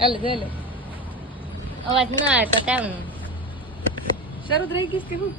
હાલે જોઈ લે અવાજ ના આવે તો કેમ શરૂ જ રહી ગઈશ કે હું